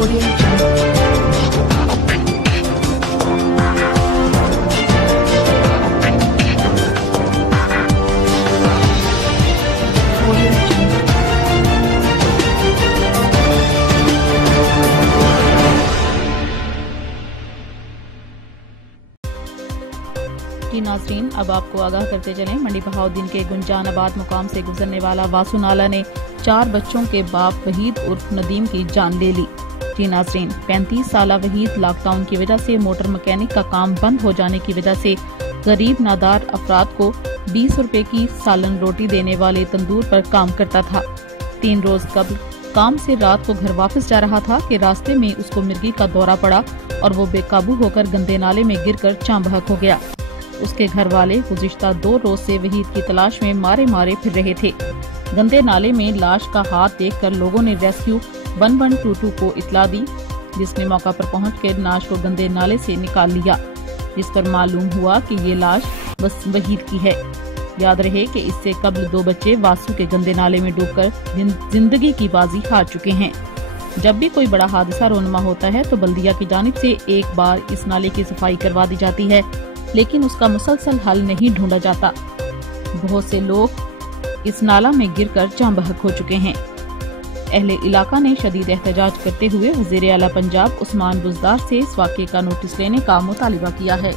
Audio Jungle. Audio Jungle. जी नाज़रीन, अब आपको आगाह करते चलें। मंडी बहाउद्दीन के गुंजानाबाद मुकाम से गुजरने वाला वासु नाला ने 4 बच्चों के बाप वहीद उर्फ नदीम की जान ले ली। जी नाज़रीन, 35 साला वहीद लॉकडाउन की वजह से मोटर मैकेनिक का काम बंद हो जाने की वजह से गरीब नादार अफराद को 20 रुपए की सालन रोटी देने वाले तंदूर पर काम करता था। 3 रोज कबल काम से रात को घर वापस जा रहा था कि रास्ते में उसको मिर्गी का दौरा पड़ा और वो बेकाबू होकर गंदे नाले में गिरकर चाँ बहक हो गया। उसके घर वाले गुज़िश्ता 2 रोज से वहीद की तलाश में मारे मारे फिर रहे थे। गंदे नाले में लाश का हाथ देखकर लोगों ने रेस्क्यू 1122 को इतला दी, जिसने मौका पर पहुंचकर लाश को गंदे नाले से निकाल लिया, जिस पर मालूम हुआ कि ये लाश बस वहीद की है। याद रहे कि इससे कबल 2 बच्चे वासु के गंदे नाले में डूबकर जिंदगी की बाजी हार चुके हैं। जब भी कोई बड़ा हादसा रोनमा होता है तो बल्दिया की जानिब से एक बार इस नाले की सफाई करवा दी जाती है, लेकिन उसका मुसलसल हल नहीं ढूंढा जाता। बहुत से लोग इस नाला में गिरकर जाँ बहक हो चुके हैं। अहले इलाका ने शदीद एहतजाज करते हुए वज़ीर आला पंजाब उस्मान बुज़दार से इस वाक़े का नोटिस लेने का मुतालिबा किया है।